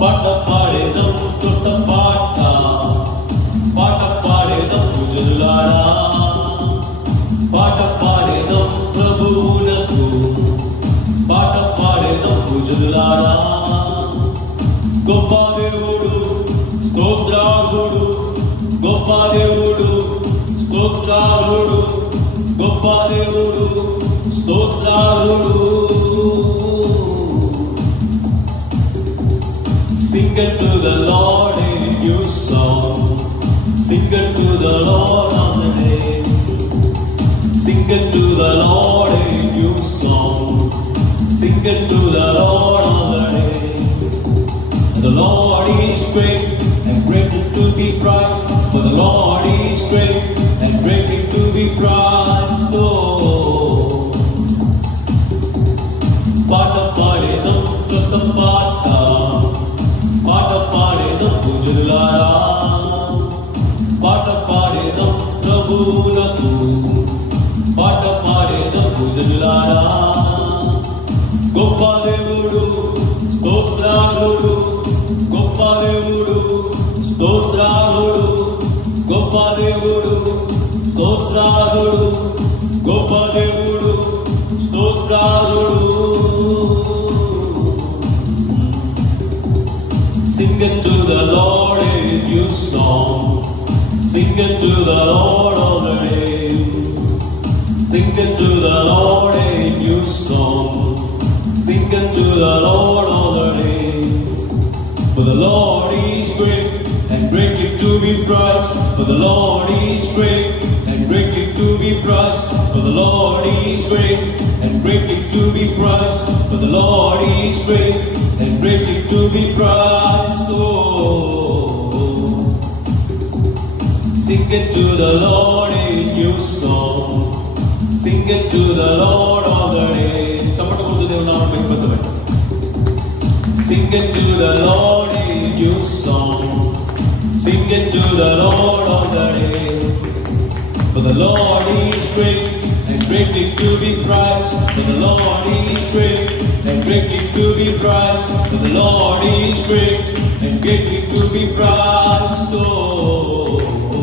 పాట పాడేదం కొత్త పాట, పాట పాడేదం పూజలారా, పాట పాడేదం ప్రభువునకు, పాట పాడేదం పూజలారా. గొప్ప దేవుడు స్తోత్రార్హుడు, గొప్ప దేవుడు స్తోత్రార్హుడు, గొప్ప దేవుడు స్తోత్రార్హుడు. Sing unto the Lord a new song, sing unto the Lord on the day, sing unto the Lord a new song, sing unto the Lord on the day. The Lord is great and greatly to be praised, for the Lord is great and greatly to be praised. Oh, பாட்ட பாடேதம் கொத்த பாட்டா, பாட்ட பாடேதம் பூஜலாரா, பாட்ட பாடேதம் பிரபுனக்கு, பாட்ட பாடேதம் பூజలారా. గొప్ప దేవుడు స్తోత్రార్హుడు, గొప్ప దేవుడు స్తోత్రార్హుడు, గొప్ప దేవుడు స్తోత్రార్హుడు, గొప్ప దేవుడు స్తోత్రార్హుడు. Sing unto the Lord a new song, sing unto the Lord all the day, sing unto the Lord a new song, sing unto the Lord all the day. For the Lord is great and greatly to be praised, for the Lord is great and greatly to be praised, for the Lord is great and greatly to be praised, for the Lord is great and greatly to be praised. Oh, sing it to the Lord a new song, sing it to the Lord all the day. Somebody go to the Lord. Sing it to the Lord a new song, sing it to the Lord all the day. For the Lord is great and greatly to be praised, for the Lord is great and greatly to be praised, for the Lord is great and greatly to be praised. Oh,